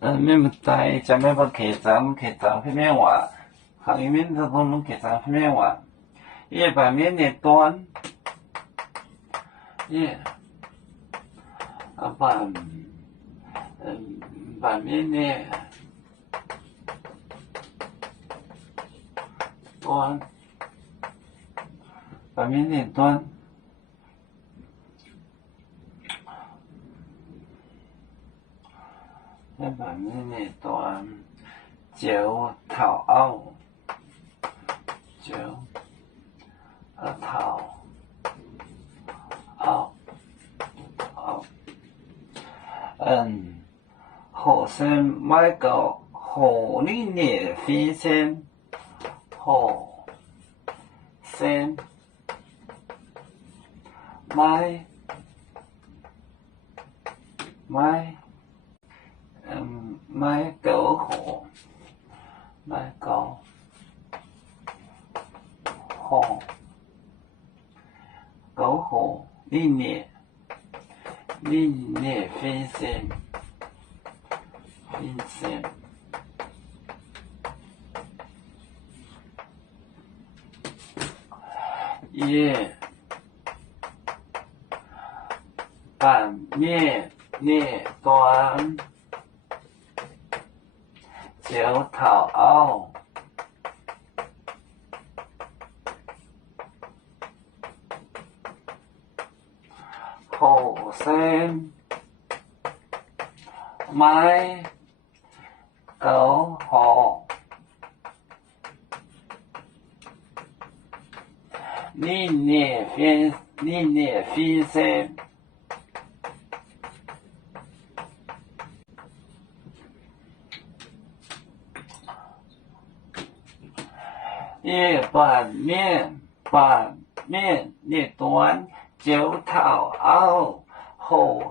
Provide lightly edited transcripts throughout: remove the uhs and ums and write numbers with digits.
免不知，将要客栈片面话，行业面都拢客栈片面话，伊版面的端，版面的端，版面的端。版面的端九头凹，九头凹，学生买个合理的费用，学生买狗货，买狗货，理念分线，版面列端九头凹，学生买狗货，理念分线。版面列端九头凹，学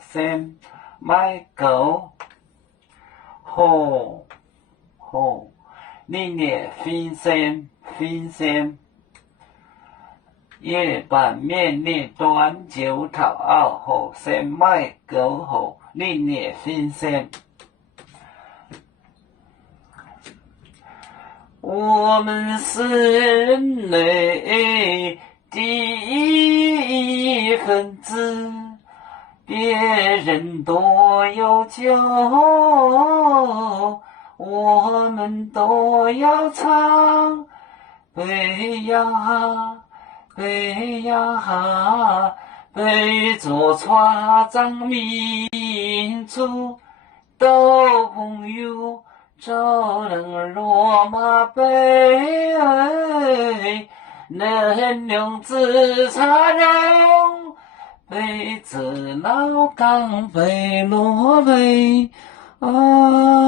生买狗货，理念分线。版面列端九头凹，学生买狗货，理念分线。我们是人类第一分子，别人多有酒，我们都要唱。背呀背着船长民族的朋友，走人罗马杯，能量自插肉，杯子老港被落杯啊。